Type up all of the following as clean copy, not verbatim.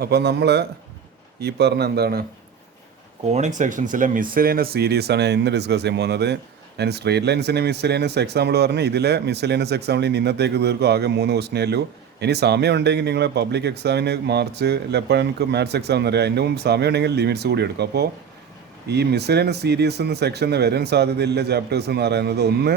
അപ്പോൾ നമ്മൾ ഈ പറഞ്ഞ എന്താണ് കോണിക് സെക്ഷൻസിലെ മിസ്സലേനിയസ് സീരീസാണ് ഞാൻ ഇന്ന് ഡിസ്കസ് ചെയ്യാൻ പോകുന്നത്. ഞാൻ സ്ട്രേറ്റ് ലൈൻസിൻ്റെ മിസ്സലേനിയസ് എക്സാമ്പിൾ പറഞ്ഞു. ഇതിലെ മിസ്സലേനിയസ് എക്സാമ്പിൾ ഇന്നത്തേക്ക് തീർക്കും. ആകെ 3 ക്വസ്റ്റ്യനേ ഉള്ളൂ. ഇനി സമയം ഉണ്ടെങ്കിൽ നിങ്ങൾ പബ്ലിക് എക്സാമിന് മാർച്ച് എപ്പോഴെനിക്ക് മാത്സ് എക്സാം എന്നറിയാം. അതിൻ്റെ മുമ്പ് സമയം ഉണ്ടെങ്കിൽ ലിമിറ്റ്സ് കൂടി എടുക്കും. അപ്പോൾ ഈ മിസ്സലേനിയസ് സീരീസ് എന്ന സെക്ഷനിൽ വരാൻ സാധ്യതയില്ല ചാപ്റ്റേഴ്സ് എന്ന് പറയുന്നത് ഒന്ന്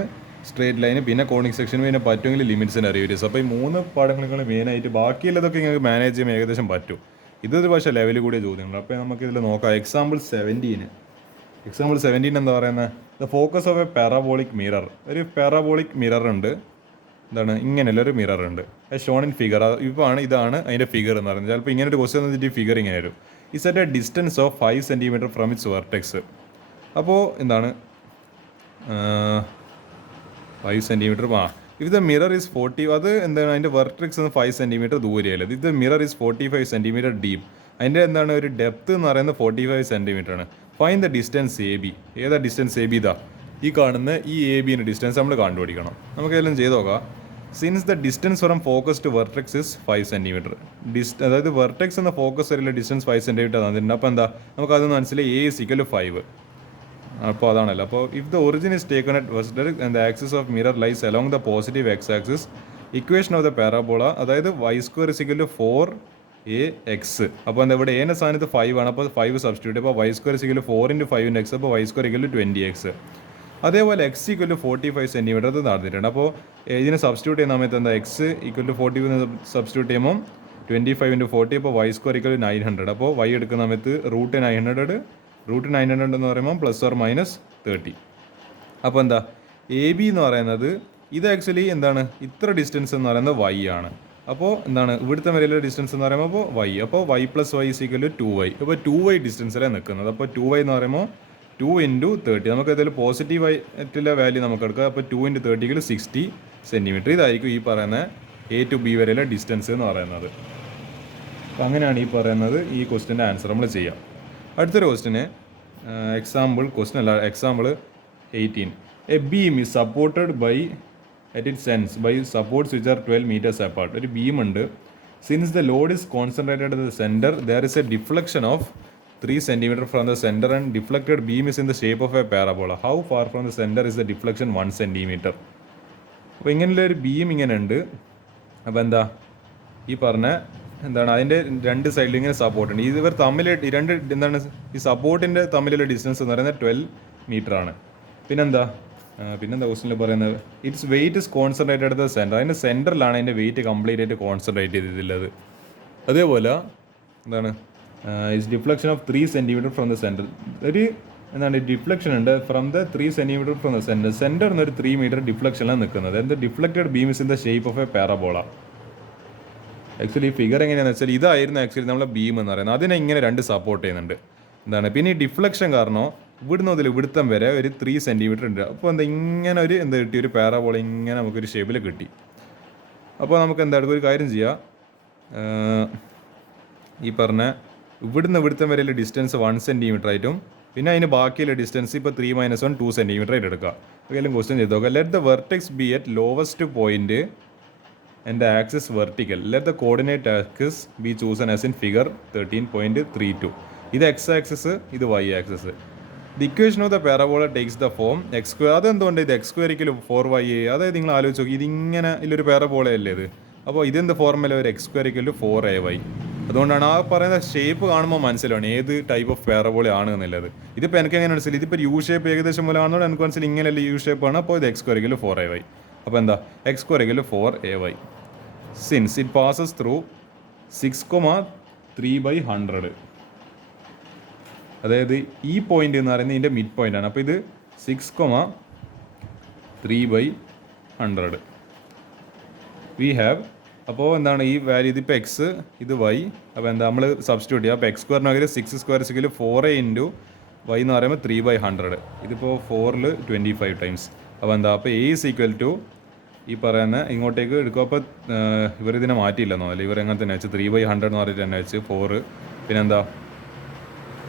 സ്ട്രേറ്റ് ലൈന്, പിന്നെ കോണിക് സെക്ഷൻ, പിന്നെ പറ്റുമെങ്കിൽ ലിമിറ്റ്സിൻ്റെ അറിയൂരീസ്. അപ്പോൾ ഈ 3 പാഠങ്ങൾ നിങ്ങൾ മെയിനായിട്ട്, ബാക്കിയുള്ളതൊക്കെ നിങ്ങൾക്ക് മാനേജ് ചെയ്യാൻ ഏകദേശം പറ്റും. ഇതൊരു പക്ഷേ ലെവൽ കൂടിയ ചോദ്യങ്ങൾ. അപ്പോൾ നമുക്കിതിൽ നോക്കാം. എക്സാമ്പിൾ 17 എന്താ പറയുന്നത്? The focus of A parabolic mirror. ഒരു പാരാബോളിക് മിറർ ഉണ്ട്. എന്താണ് ഇങ്ങനെയല്ല, ഒരു മിറർ ഉണ്ട്. Shown in figure. ഇതാണ് അതിൻ്റെ ഫിഗർ എന്ന് പറയുന്നത്. ചിലപ്പോൾ ഇങ്ങനെ ഒരു ക്വസ്റ്റ്യൻ എന്നിട്ട് ഫിഗർ ഇങ്ങനെ വരും. Is at A distance of 5 centimetre from it's vertex. അപ്പോൾ എന്താണ് 5 centimetre. If the mirror is 40, അത് എന്താണ് അതിൻ്റെ വെർട്ടെക്സ് 5 സെൻറ്റിമീറ്റർ ദൂരെയല്ല. ഇത് മിറർ ഈസ് 45 സെൻറ്റിമീറ്റർ ഡീപ്പ്. അതിൻ്റെ എന്താണ് ഒരു ഡെപ്ത് എന്ന് പറയുന്നത് 45 സെൻറ്റിമീറ്റർ ആണ്. Fine the distance A B. ഏതാ ഡിസ്റ്റൻസ് എ ബി? ഇതാ ഈ കാണുന്ന ഈ എ ബിൻ്റെ ഡിസ്റ്റൻസ് നമ്മൾ കണ്ടുപിടിക്കണം. നമുക്ക് എല്ലാം ചെയ്ത് നോക്കാം. Since the distance from focus to vertex is 5 centimetre. അതായത് വെർട്ടെക്സ് എന്ന ഫോക്കസ് വരെയുള്ള ഡിസ്റ്റൻസ് 5 സെൻറ്റിമീറ്റർ ആണ്. അപ്പോൾ എന്താ നമുക്കതൊന്ന് മനസ്സിലായി. A is equal to 5. അപ്പോൾ അതാണല്ലോ. അപ്പോൾ if the origin is taken at വെസ്റ്റർ and the axis of mirror lies along the positive X axis, equation of the parabola, അതായത് y² is equal to 4ax. അപ്പോൾ എന്താ ഇവിടെ എന്ന സ്ഥാനത്ത് 5 ആണ്. അപ്പോൾ 5 സബ്സ്റ്റിറ്റ്യൂട്ട്. അപ്പോൾ y² is equal to 4 × 5 × x. അപ്പോൾ y² ഈക്വൽ ടു 20x. അതേപോലെ x ഈക്വൽ ടു 45 സെൻറ്റിമീറ്റർ അത് നടന്നിട്ടുണ്ട്. അപ്പോൾ ഇതിനെ സബ്സ്റ്റിറ്റ്യൂട്ട് ചെയ്യുന്ന സമയത്ത് എന്താ x ഈക്വൽ ടു 40 സബ്സ്റ്റിറ്റ്യൂട്ട് ചെയ്യുമ്പോൾ 25 × 40. അപ്പോൾ y² ഈക്വൽ ടു 900. അപ്പോൾ y എടുക്കുന്ന സമയത്ത് റൂട്ട് 900 എന്ന് പറയുമ്പോൾ ±30. അപ്പോൾ എന്താ എ ബി എന്ന് പറയുന്നത് ഇത് ആക്ച്വലി എന്താണ് ഇത്ര ഡിസ്റ്റൻസ് എന്ന് പറയുന്നത് y ആണ്. അപ്പോൾ എന്താണ് ഇവിടുത്തെ വരെയുള്ള ഡിസ്റ്റൻസ് എന്ന് പറയുമ്പോൾ അപ്പോൾ y. അപ്പോൾ y + y = 2y. അപ്പോൾ 2y ഡിസ്റ്റൻസിലാണ് നിൽക്കുന്നത്. അപ്പോൾ 2y എന്ന് പറയുമ്പോൾ 2 × 30. നമുക്ക് ഏതായാലും പോസിറ്റീവ് ആയിട്ടുള്ള വാല്യൂ നമുക്ക് എടുക്കാം. അപ്പോൾ 2 × 30 = 60 സെൻറ്റിമീറ്റർ. ഇതായിരിക്കും ഈ പറയുന്ന എ ടു ബി വരെയുള്ള ഡിസ്റ്റൻസ് എന്ന് പറയുന്നത്. അപ്പോൾ അങ്ങനെയാണ് ഈ പറയുന്നത് ഈ ക്വസ്റ്റ്യൻ്റെ ആൻസർ നമ്മൾ ചെയ്യാം. അടുത്തൊരു question example 18. A beam is supported by at its സെൻസ് by supports which are 12 meters apart. ഒരു ബീം ഉണ്ട്. Since the load is concentrated at the centre there is a deflection of 3 centimetre from the centre and deflected beam is in the shape of a parabola. How far from the centre is the deflection 1 centimetre. അപ്പോൾ ഇങ്ങനെയുള്ള ഒരു beam ഇങ്ങനെ ഉണ്ട്. അപ്പോൾ എന്താ ഈ പറഞ്ഞ എന്താണ് അതിൻ്റെ 2 സൈഡിൽ ഇങ്ങനെ സപ്പോർട്ട് ഉണ്ട്. ഇവർ തമ്മിൽ എന്താണ് ഈ സപ്പോർട്ടിൻ്റെ തമ്മിലുള്ള ഡിസ്റ്റൻസ് എന്ന് പറയുന്നത് 12 മീറ്റർ ആണ്. പിന്നെന്താ ക്വസ്റ്റ്യനിൽ പറയുന്നത് its weight is concentrated at the centre. അതിൻ്റെ സെൻറ്ററിലാണ് അതിൻ്റെ വെയിറ്റ് കംപ്ലീറ്റ് ആയിട്ട് കോൺസെൻട്രേറ്റ് ചെയ്തിട്ടുള്ളത്. അതേപോലെ എന്താണ് it's deflection of 3 centimetre from the centre. ഒരു എന്താണ് ഡിഫ്ലക്ഷൻ ഉണ്ട് from the 3 centimetre from the centre. സെൻറ്ററിൽ നിന്ന് ഒരു 3 മീറ്റർ ഡിഫ്ലക്ഷനിലാണ് നിൽക്കുന്നത്. എന്ത് deflected beam is in the shape of a parabola. Actually ഈ ഫിഗർ എങ്ങനെയാണെന്ന് വെച്ചാൽ ഇതായിരുന്നു ആക്ച്വലി നമ്മളെ ബീം എന്ന് പറയുന്നത്. അതിനെ ഇങ്ങനെ 2 സപ്പോർട്ട് ചെയ്യുന്നുണ്ട്. എന്താണ് പിന്നെ ഈ ഡിഫ്ലക്ഷൻ കാരണം ഇവിടുന്ന് മുതൽ ഇവിടുത്തം വരെ ഒരു 3 സെൻറ്റിമീറ്റർ ഉണ്ട്. അപ്പോൾ എന്താ ഇങ്ങനെ എന്താ കിട്ടി, ഒരു പാരാബോള ഇങ്ങനെ നമുക്കൊരു ഷേപ്പിൽ കിട്ടി. അപ്പോൾ നമുക്ക് ഒരു കാര്യം ചെയ്യാം. ഈ പറഞ്ഞ ഇവിടുത്തം വരെയുള്ള ഡിസ്റ്റൻസ് 1 സെൻറ്റിമീറ്റർ ആയിട്ടും പിന്നെ അതിന് ബാക്കിയുള്ള ഡിസ്റ്റൻസ് ഇപ്പോൾ 3 - 1 2 സെൻറ്റിമീറ്റർ ആയിട്ട് എടുക്കുക. ഒക്കെല്ലാം ക്വസ്റ്റ്യൻ ചെയ്ത് നോക്കുക. Let the vertex B at lowest point and the axis vertical. Let the coordinate axis be chosen as in figure 13.32. ഇത് x axis, ഇത് y axis. The equation of the parabola takes the form x². അതെന്തുകൊണ്ട് ഇത് x² = 4y. അതായത് നിങ്ങൾ ആലോചിച്ച് നോക്കി, ഇതിങ്ങനെ ഇതിലൊരു പാരബോളയല്ലേ ഇത്. അപ്പോൾ ഇതെന്ത് ഫോർമുല, ഒരു x² = 4ay. അതുകൊണ്ടാണ് ആ പറയുന്ന ഷേപ്പ് കാണുമ്പോൾ മനസ്സിലാണ് ഏത് ടൈപ്പ് ഓഫ് പാരബോള ആണ് എന്നുള്ളത്. ഇതിപ്പോൾ എനിക്ക് എങ്ങനെ മനസ്സിലായി, ഇതിപ്പോൾ യു ഷേപ്പ് ഏകദേശം പോലെ ആണെന്നുകൊണ്ട് എനിക്ക് മനസ്സിലായി ഇങ്ങനെയല്ല യു ഷേപ്പാണ്. അപ്പോൾ ഇത് x² = 4ay. അപ്പോൾ എന്താ x² = 4ay. Since it passes through 6,3/100. അതായത് ഈ പോയിന്റ് എന്ന് പറയുന്നത് ഇതിൻ്റെ മിഡ് പോയിന്റ് ആണ്. അപ്പോൾ ഇത് 6,3/100 വി ഹാവ്. അപ്പോൾ എന്താണ് ഈ വാല്യൂ, ഇതിപ്പോൾ എക്സ്, ഇത് വൈ. അപ്പോൾ എന്താ നമ്മൾ സബ്സ്റ്റിറ്റ്യൂട്ട് ചെയ്യുക. അപ്പോൾ x² = 6² = 4a × y എന്ന് പറയുമ്പോൾ 3/100. ഇതിപ്പോൾ 4ൽ 25 ടൈംസ്. അപ്പോൾ എന്താ അപ്പോൾ a is equal to ഈ പറയുന്ന ഇങ്ങോട്ടേക്ക് എടുക്കും. അപ്പോൾ ഇവരിതിനെ മാറ്റിയില്ലെന്നോ, അല്ല ഇവർ എങ്ങനെ തന്നെ വെച്ച് 3/100 എന്ന് പറഞ്ഞിട്ട് തന്നെ വെച്ച് 4. പിന്നെന്താ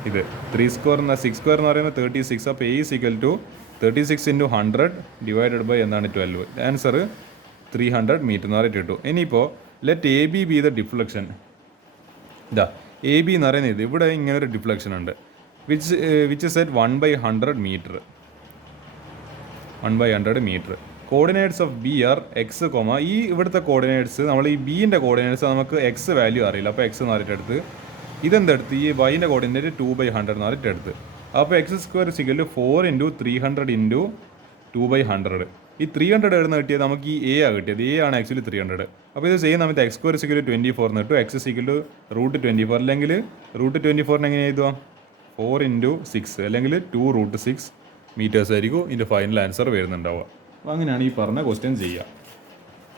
ഇത് 3² 6² എന്ന് പറയുമ്പോൾ 36. അപ്പോൾ a is equal to 36 × 100 divided by എന്താണ് 12. ആൻസർ 300 മീറ്റർ എന്ന് പറഞ്ഞിട്ട് ഇട്ടു. ഇനിയിപ്പോൾ let A B be the deflection. ഇതാ എ ബി എന്ന് പറയുന്നത് ഇവിടെ ഇങ്ങനെ ഒരു ഡിഫ്ലക്ഷൻ ഉണ്ട് which set 1/100 metre. 1/100 metre. Coordinates of B are X comma ഈ ഇവിടുത്തെ കോർഡിനേറ്റ്സ് നമ്മൾ ഈ ബീൻ്റെ കോർഡിനേറ്റ്സ് നമുക്ക് എക്സ് വാല്യൂ അറിയില്ല. അപ്പോൾ എക്സ് എന്ന് പറഞ്ഞിട്ട് എടുത്ത് ഇതെന്തെടുത്ത് ഈ വൈൻ്റെ കോർഡിനേറ്റ് 2/100 എന്ന് പറഞ്ഞിട്ട് എടുത്ത്. അപ്പോൾ എക്സ് സ്ക്വയർ സിക്കൽ 4 × 300 × 2/100. ഈ 300 എഴുതുന്ന കിട്ടിയത് നമുക്ക് ഈ എ ആണ് കിട്ടിയത്. എ ആണ് ആക്ച്വലി 300. അപ്പോൾ ഇത് ചെയ്യുന്ന സമയത്ത് എക്സ് സ്ക്വയർ സിക്കൽ 24 എന്ന് കിട്ടും. എക്സ് സിക്കൽ √24 അല്ലെങ്കിൽ √24 എങ്ങനെ എഴുതുക 4 × 6 അല്ലെങ്കിൽ 2√6 മീറ്റേഴ്സ് ആയിരിക്കും ഇതിൻ്റെ ഫൈനൽ ആൻസർ വരുന്നുണ്ടാവുക. അപ്പോൾ അങ്ങനെയാണ് ഈ പറഞ്ഞ ക്വസ്റ്റ്യൻ ചെയ്യുക.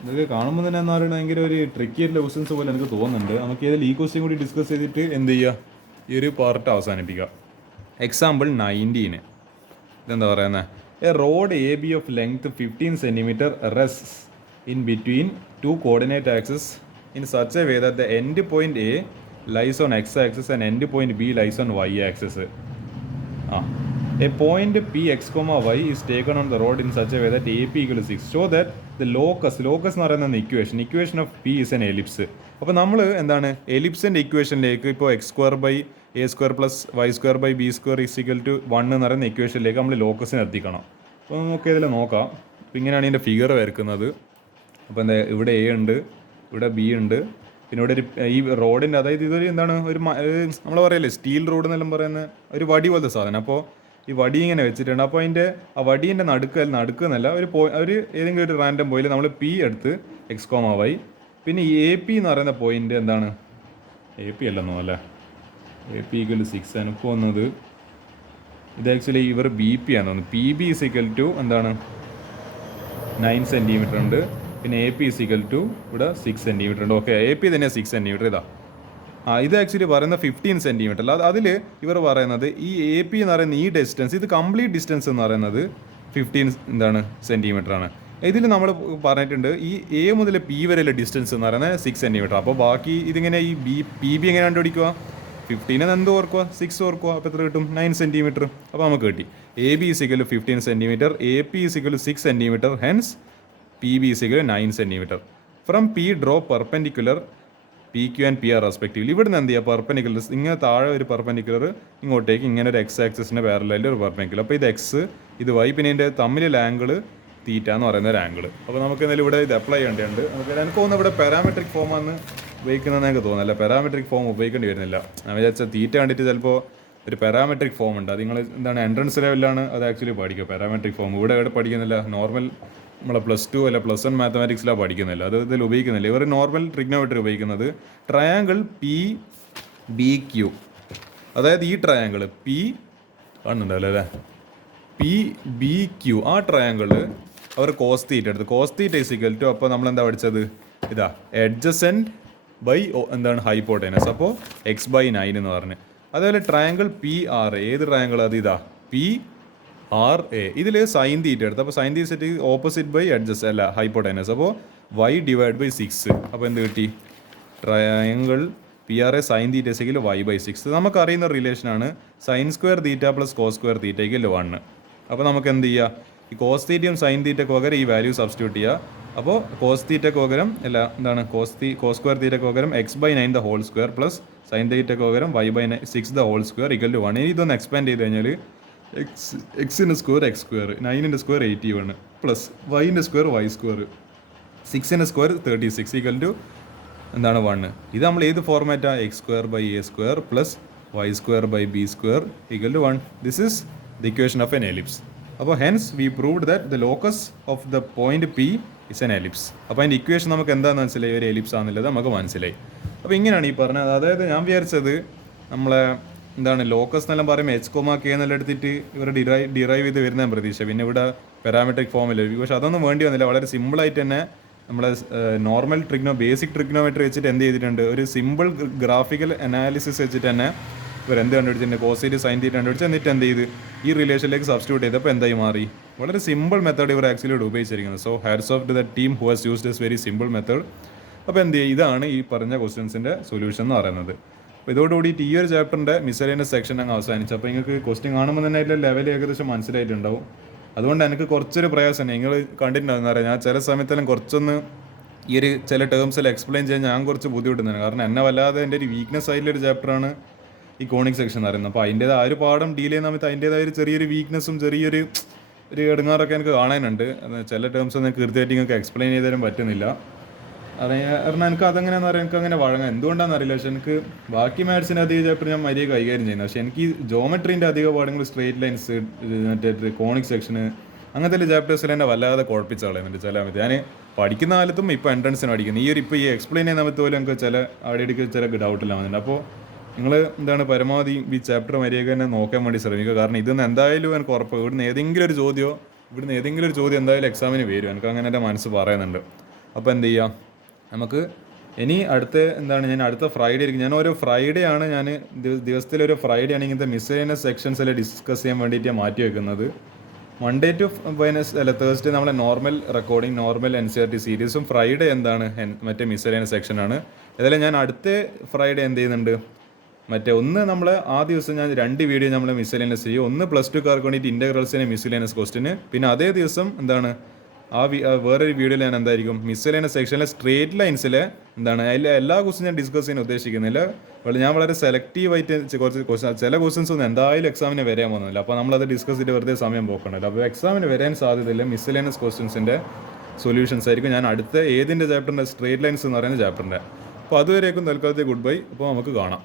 ഇതൊക്കെ കാണുമ്പോൾ തന്നെ എന്താ പറയുക ഭയങ്കര ഒരു ട്രിക്കി ആയിട്ടുള്ള ക്വസ്റ്റ്യൻസ് പോലെ എനിക്ക് തോന്നുന്നുണ്ട്. നമുക്ക് ഏതായാലും ഈ ക്വസ്റ്റ്യൻ കൂടി ഡിസ്കസ് ചെയ്തിട്ട് എന്ത് ചെയ്യുക ഈ ഒരു പാർട്ട് അവസാനിപ്പിക്കുക. എക്സാമ്പിൾ 19 ഇതെന്താ പറയുന്നത് A road A B of length 15 cm rests in between two coordinate axes in such a way that the end point A lies on x axis and end point B lies on y axis. A point P x, y is taken on the road in such a way that AP = 6. Show that the locus എന്ന് പറയുന്ന equation of P is an ellipse. അപ്പോൾ നമ്മൾ എന്താണ് എലിപ്സിൻ്റെ ഇക്വേഷനിലേക്ക് ഇപ്പോൾ x²/a² + y²/b² = 1 എന്ന് പറയുന്ന ഇക്വേഷനിലേക്ക് നമ്മൾ ലോക്കസിനെ എത്തിക്കണം. അപ്പോൾ നമുക്ക് ഇതിൽ നോക്കാം. അപ്പോൾ ഇങ്ങനെയാണ് ഇതിൻ്റെ ഫിഗർ വരക്കുന്നത്. അപ്പോൾ എന്താ ഇവിടെ എ ഉണ്ട്, ഇവിടെ ബി ഉണ്ട്, പിന്നെ ഇവിടെ ഒരു ഈ റോഡിൻ്റെ അതായത് ഇതൊരു എന്താണ് ഒരു നമ്മൾ പറയല്ലേ സ്റ്റീൽ റോഡ് എന്നെല്ലാം പറയുന്ന ഒരു വടി പോലത്തെ സാധനം. അപ്പോൾ ഈ വടി ഇങ്ങനെ വെച്ചിട്ടുണ്ട്. അപ്പോൾ അതിൻ്റെ ആ വടീൻ്റെ നടുക്കുന്നല്ല ഒരു ഏതെങ്കിലും ഒരു റാൻഡം പോയിന്റ് നമ്മൾ പി എടുത്ത് x, y. പിന്നെ ഈ എ പി എന്ന് പറയുന്ന പോയിന്റ് എന്താണ് എ പി അല്ലെന്നോ അല്ലേ AP = 6 എനിക്ക് വന്നത് ഇത് ആക്ച്വലി ഇവർ ബി പി ആണെന്ന് തോന്നുന്നു. PB = എന്താണ് 9 cm ഉണ്ട്. പിന്നെ AP = ഇവിടെ 6 cm ഉണ്ട്. ഓക്കെ AP തന്നെ 6 cm ഇതാ. ഇത് ആക്ച്വലി പറയുന്ന 15 cm അല്ല. അതിൽ ഇവർ പറയുന്നത് ഈ AP എന്ന് പറയുന്ന ഈ ഡിസ്റ്റൻസ് ഇത് കംപ്ലീറ്റ് ഡിസ്റ്റൻസ് എന്ന് പറയുന്നത് 15 സെൻറ്റിമീറ്റർ ആണ്. ഇതിൽ നമ്മൾ പറഞ്ഞിട്ടുണ്ട് ഈ എ മുതൽ പി വരെയുള്ള ഡിസ്റ്റൻസ് എന്ന് പറയുന്നത് 6 cm. അപ്പോൾ ബാക്കി ഇതിങ്ങനെ ഈ PB എങ്ങനെ കണ്ടുപിടിക്കുക 15 എന്ത് ഓർക്കുക 6 ഓർക്കുക. അപ്പോൾ എത്ര കിട്ടും 9 cm. അപ്പോൾ നമുക്ക് കിട്ടി AB = 15 cm, AP = 6 cm, hence PB = 9 cm. From P draw perpendicular PQ and PR respectively. ഇവിടുന്ന് എന്ത് ചെയ്യുക പെർപെൻഡിക്കുലർ ഇങ്ങനെ താഴെ ഒരു പെർപെൻഡിക്കുലർ ഇങ്ങോട്ടേക്ക് ഇങ്ങനെ ഒരു എക്സ് ആക്സിസിൻ്റെ പാരലൽ ഒരു പെർപെൻഡിക്കുലർ. അപ്പോൾ ഇത് എക്സ് ഇത് വൈ പിന്നെ ഇതിൻ്റെ തമ്മിലുള്ള ആംഗിൾ തീറ്റ എന്ന് പറയുന്ന ഒരു ആംഗിൾ. അപ്പോൾ നമുക്ക് എന്തായാലും ഇവിടെ ഇത് അപ്ലൈ ചെയ്യേണ്ടതുണ്ട്. നമുക്ക് എനിക്ക് തോന്നുന്നു ഇവിടെ പാരാമെട്രിക് ഫോമാണ് ഉപയോഗിക്കുന്നതെന്ന് എനിക്ക് തോന്നുന്നില്ല. പാരാമെട്രിക് ഫോം ഉപയോഗിക്കേണ്ടി വരുന്നില്ല. ഞാൻ വിചാരിച്ച തീറ്റ കണ്ടിട്ട് ചിലപ്പോൾ ഒരു പാരാമെട്രിക് ഫോം ഉണ്ട്. അത് നിങ്ങൾ എന്താണ് എൻട്രൻസ് ലെവലിലാണ് അത് ആക്ച്വലി പഠിക്കുക പാരാമെട്രിക് ഫോം. ഇവിടെ പഠിക്കുന്നില്ല. നോർമൽ നമ്മളെ +2 അല്ല +1 മാത്തമാറ്റിക്സിലാണ് പഠിക്കുന്നില്ല. അത് ഇതിൽ ഉപയോഗിക്കുന്നില്ല. ഇവർ നോർമൽ ട്രിഗ്നോമെട്രി ഉപയോഗിക്കുന്നത് ട്രയാങ്കിൾ PBQ. അതായത് ഈ ട്രയാങ്കിൾ P കാണുന്നുണ്ടല്ലോ അല്ലേ PBQ. ആ ട്രയാങ്കിൾ അവർ കോസ് തീറ്റ എടുത്ത് കോസ് തീറ്റ = അപ്പോൾ നമ്മൾ എന്താ പഠിച്ചത് ഇതാ എഡ്ജസെൻറ്റ് ബൈ എന്താണ് ഹൈപ്പോട്ടൈനസ്. അപ്പോൾ x/9 എന്ന് പറഞ്ഞ്. അതേപോലെ ട്രയാങ്കിൾ PR ഏത് ട്രയാങ്കിൾ അത് ഇതാ PRA. ഇതിൽ സൈൻ തീറ്റ എടുത്ത് അപ്പോൾ sine theta opposite by adjust അല്ല ഹൈപ്പോട്ടൈനസ്. അപ്പോൾ y/6. അപ്പോൾ എന്ത് കിട്ടി triangle PRA sine theta = y/6. നമുക്കറിയുന്ന റിലേഷനാണ് sin² θ + cos² θ = 1. അപ്പോൾ നമുക്ക് എന്ത് ചെയ്യുക ഈ കോസ് തീറ്റയും സൈൻ തീറ്റയ്ക്ക് പകരം ഈ വാല്യൂ സബ്സ്റ്റിറ്റ്യൂട്ട് ചെയ്യുക. അപ്പോൾ കോസ് തീറ്റയ്ക്ക് പകരം അല്ല എന്താണ് cos² θയ്ക്ക് പകരം x/9 the whole square plus sine തീറ്റയ്ക്ക് പകരം y/6 the whole square = 1. ഇനി ഇതൊന്ന് എക്സ്പാൻഡ് ചെയ്ത് കഴിഞ്ഞാൽ x/2 x², 9/2 81 plus y/2 y², 6/2 36 എന്താണ് 1. ഇത് നമ്മൾ ഏത് ഫോർമാറ്റാണ് x²/a² plus y²/b² = 1. This is the equation of an ellipse. അപ്പോൾ hence we proved that the locus of the point P is an ellipse. അപ്പോൾ അതിൻ്റെ ഇക്വേഷൻ നമുക്ക് എന്താണെന്ന് മനസ്സിലായി ഒരു എലിപ്സ് ആണെന്നുള്ളത് നമുക്ക് മനസ്സിലായി. അപ്പോൾ ഇങ്ങനെയാണ് ഈ പറഞ്ഞത്. അതായത് ഞാൻ വിചാരിച്ചത് നമ്മളെ എന്താണ് ലോക്കസ് എന്നെല്ലാം പറയുമ്പോൾ H, K എന്നെല്ലാം എടുത്തിട്ട് ഇവർ ഡിറൈവ് ചെയ്ത് വരുന്ന പ്രതീക്ഷ. പിന്നെ ഇവിടെ പാരാമെട്രിക് ഫോമിൽ പക്ഷേ അതൊന്നും വേണ്ടി വന്നില്ല. വളരെ സിമ്പിളായിട്ട് തന്നെ നമ്മളെ നോർമൽ ബേസിക് ട്രിഗ്നോമെട്രി വെച്ചിട്ട് എന്ത് ചെയ്തിട്ടുണ്ട് ഒരു സിമ്പിൾ ഗ്രാഫിക്കൽ അനാലിസിസ് വെച്ചിട്ട് തന്നെ ഇവർ എന്ത് കണ്ടുപിടിച്ചിട്ടുണ്ട് കോസ് തീറ്റ സൈൻ തീറ്റ കണ്ടുപിടിച്ച് എന്നിട്ട് എന്ത് ചെയ്ത് ഈ റിലേഷനിലേക്ക് സബ്സ്റ്റിറ്റ്യൂട്ട് ചെയ്തപ്പോൾ എന്തായി മാറി വളരെ സിമ്പിൾ മെത്തേഡ് ഇവർ ആക്ച്വലി ഉപയോഗിച്ചിരിക്കുന്നത്. So hats of two the team who has used this very simple method. അപ്പോൾ എന്ത് ചെയ്യുക ഇതാണ് ഈ പറഞ്ഞ ക്വസ്റ്റ്യൻസിൻ്റെ സൊല്യൂഷൻ എന്ന് പറയുന്നത്. അപ്പോൾ ഇതോടുകൂടിയിട്ട് ഈ ഒരു ചാപ്റ്ററിൻ്റെ മിസലേനിയസ് സെക്ഷൻ അങ്ങ് അവസാനിച്ചു. അപ്പോൾ നിങ്ങൾക്ക് ക്വസ്റ്റ്യൻ കാണുമ്പോൾ തന്നെ അതിൻ്റെ ലെവൽ ഏകദേശം മനസ്സിലായിട്ടുണ്ടാവും. അതുകൊണ്ട് എനിക്ക് കുറച്ചൊരു പ്രയാസം നിങ്ങൾ കണ്ടിട്ടുണ്ടാവും. ഞാൻ ചില സമയത്തെല്ലാം കുറച്ചൊന്ന് ഈ ഒരു ചില ടേംസിൽ എക്സ്പ്ലെയിൻ ചെയ്യാൻ ഞാൻ കുറച്ച് ബുദ്ധിമുട്ടുന്നതാണ്. കാരണം എന്നെ വല്ലാതെ എൻ്റെ ഒരു വീക്ക്നെസ് ആയിട്ടുള്ളൊരു ചാപ്റ്ററാണ് ഈ കോണിക് സെക്ഷൻ എന്ന് പറയുന്നത്. അപ്പോൾ അതിൻ്റേതായ ആ ഒരു പാഠം ഡീൽ ചെയ്യുന്ന സമയത്ത് അതിൻ്റേതായ ഒരു ചെറിയൊരു വീക്ക്നെസ്സും ഒരു ഇടങ്ങാറൊക്കെ എനിക്ക് കാണാനുണ്ട്. ചില ടേംസ് ഒന്നും കൃത്യമായിട്ട് നിങ്ങൾക്ക് എക്സ്പ്ലെയിൻ ചെയ്ത് തരാൻ പറ്റുന്നില്ല. കാരണം എനിക്ക് അതെങ്ങനെയാണെന്ന് പറയാൻ എനിക്ക് അങ്ങനെ വഴങ്ങാം, എന്തുകൊണ്ടാണെന്ന് അറിയില്ല. പക്ഷെ എനിക്ക് ബാക്കി മാത്സിൻ്റെ അധികം ചാപ്റ്റർ ഞാൻ മര്യാദ കൈകാര്യം ചെയ്യുന്നത്. പക്ഷേ എനിക്ക് ഈ ജോമെട്രീൻ്റെ അധിക പാഠങ്ങൾ, സ്ട്രേറ്റ് ലൈൻസ്, മറ്റേ കോണിക് സെക്ഷന്, അങ്ങനത്തെ ചാപ്റ്റേഴ്സിൽ എന്നെ വല്ലാതെ കുഴപ്പിച്ച കളയുന്നുണ്ട് ചില സമയത്ത്. ഞാൻ പഠിക്കുന്ന കാലത്തും ഇപ്പോൾ എൻട്രൻസിന് പഠിക്കുന്നത് ഇപ്പോൾ ഈ എക്സ്പ്ലെയിൻ ചെയ്യുന്ന സമയത്ത് പോലും എനിക്ക് അവിടെ ചില ഡൗട്ടിലാവുന്നുണ്ട്. അപ്പോൾ നിങ്ങൾ പരമാവധി ഈ ചാപ്റ്റർ മര്യാദ തന്നെ നോക്കാൻ വേണ്ടി ശ്രമിക്കുക. കാരണം ഇതൊന്നും എന്തായാലും എനിക്ക് ഉറപ്പ്, ഇവിടുന്ന് ഏതെങ്കിലും ഒരു ചോദ്യം എന്തായാലും എക്സാമിന് വരും. എനിക്ക് അങ്ങനെ എൻ്റെ മനസ്സ് പറയുന്നുണ്ട്. അപ്പോൾ എന്ത് ചെയ്യുക, നമുക്ക് ഇനി ഞാൻ അടുത്ത ഫ്രൈഡേ ആയിരിക്കും. ഞാൻ ഓരോ ഫ്രൈഡേ ആണ് ദിവസത്തിലൊരു ഫ്രൈഡേ ആണ് ഇങ്ങനത്തെ മിസ്സേലിയസ് സെക്ഷൻസിൽ ഡിസ്കസ് ചെയ്യാൻ വേണ്ടിയിട്ട് മാറ്റി വെക്കുന്നത്. മൺഡേ ടു തേഴ്സ്ഡേ നമ്മളെ നോർമൽ റെക്കോർഡിങ്, നോർമൽ NCERT സീരീസും, ഫ്രൈഡേ മറ്റേ മിസ്സേലിയസ് സെക്ഷനാണ്. ഏതായാലും ഞാൻ അടുത്ത ഫ്രൈഡേ എന്ത് ചെയ്യുന്നുണ്ട്, നമ്മൾ ആ ദിവസം ഞാൻ 2 വീഡിയോ നമ്മൾ മിസ്സേലിയസ് ചെയ്യും. ഒന്ന് +2കാർക്ക് വേണ്ടിയിട്ട് ഇൻ്റഗ്രൽസിനെ മിസ്സേലിയസ് ക്വസ്റ്റിന്, പിന്നെ അതേ ദിവസം വേറൊരു വീഡിയോയിൽ ഞാൻ മിസ്സേലിയസ് സെക്ഷനിലെ സ്ട്രേറ്റ് ലൈൻസിലെ അതിലെ എല്ലാ ക്വസ്റ്റും ഞാൻ ഡിസ്കസ് ചെയ്യാൻ ഉദ്ദേശിക്കുന്നില്ല. ഞാൻ വളരെ സെലക്റ്റീവായിട്ട് കുറച്ച് ക്വസ്റ്റ്യൻ, ചില ക്വസ്റ്റ്യൻസ് ഒന്നും എന്തായാലും എക്സാമിന് വരാൻ പോകുന്നില്ല. അപ്പോൾ നമ്മളത് ഡിസ്കസ് ചെയ്തിട്ട് വെറുതെ സമയം പോക്കണ്ടല്ലോ. അപ്പോൾ എക്സാമിന് വരാൻ സാധ്യതയില്ല മിസ്സേലിയസ് ക്വസ്റ്റ്യൻസിൻ്റെ സൊല്യൂഷൻസ് ആയിരിക്കും ഞാൻ അടുത്ത ഏതിൻ്റെ ചാപ്റ്ററിൻ്റെ, സ്ട്രേറ്റ് ലൈൻസ് എന്ന് പറയുന്ന ചാപ്റ്ററിൻ്റെ. അപ്പോൾ അതുവരേക്കും തൽക്കാലത്തെ ഗുഡ് ബൈ. അപ്പോൾ നമുക്ക് കാണാം.